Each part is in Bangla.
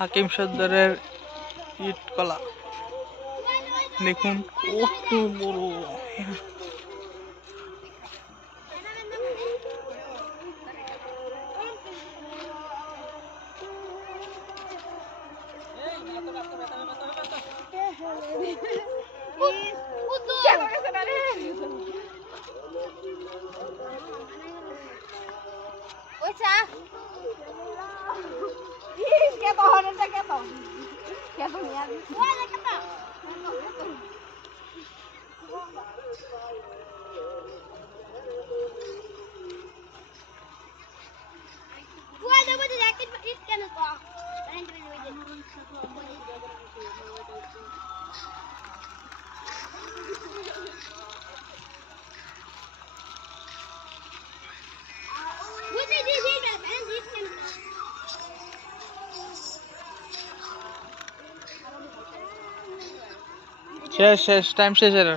হাকিম সর্দারের ইট কলা দেখুন কত বড়। শেষ শেষ টাইম শেষ এর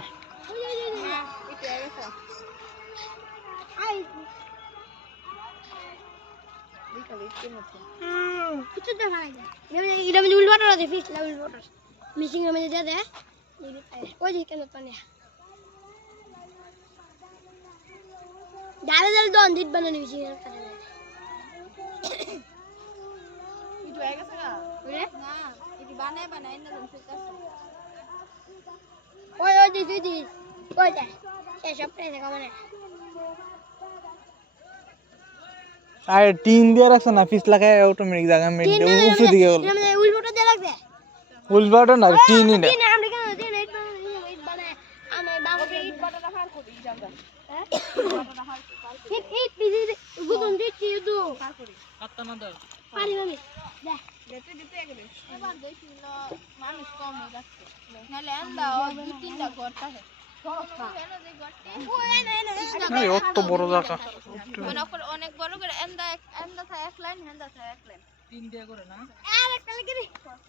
আর টিন দিয়ে রাখছ না পিস লাগায় অটোমেটিক জায়গা মেডে উপরে দিকে গেল উল্টোটা দিয়ে রাখবে উল্টোটা না টিন এটা অত বড় জায়গা অনেক বড় করে এন্দা থাকে এক লাইন হেন্দা থাকে এক লাইন তিন দিয়ে করে না আর একটা লাগে রে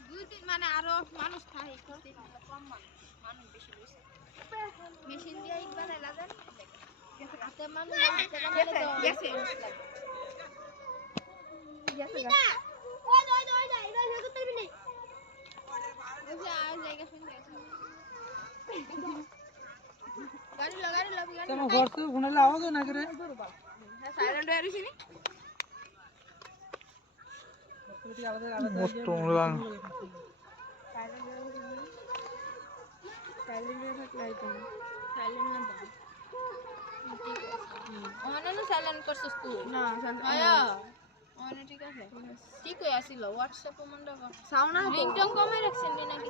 দুই তিন মানে আরো মানুষ থাকে কম মানুষ বেশি হইছে মেশিন দিয়ে ইট বানাই লাগেন হাতে মানুষ গেছে ঠিক হয়ে আসিল হোয়াটসঅ্যাপ রিংটোন কমে রাখছেন নাকি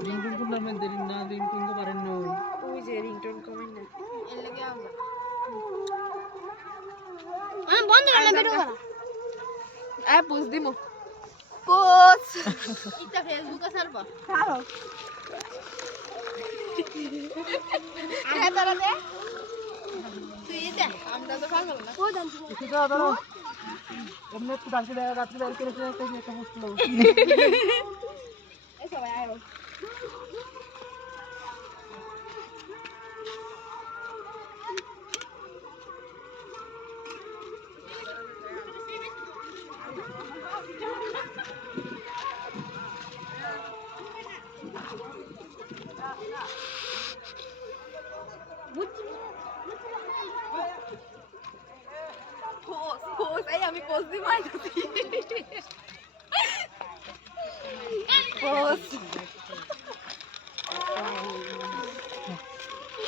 রিংটোন কোন নামে দেরি না রিংটোন তো পারেন না ওই যে রিংটোন কমে না এর লাগি আও আমি বন্ধ করলাম ভিডিও করা পোস্ট দিমু পোস্ট ইটা ফেসবুকে ছাড়বা ছাড়ো তারা দে তুই দে আমরা তো পাগল না ও জান তুই দাও এমনি একটু ডান্সে দেয় রাত্রি বের করে একটা পোস্ট করলো এই সবাই আয় আমি পোস্ট দিই মাই পোস্ট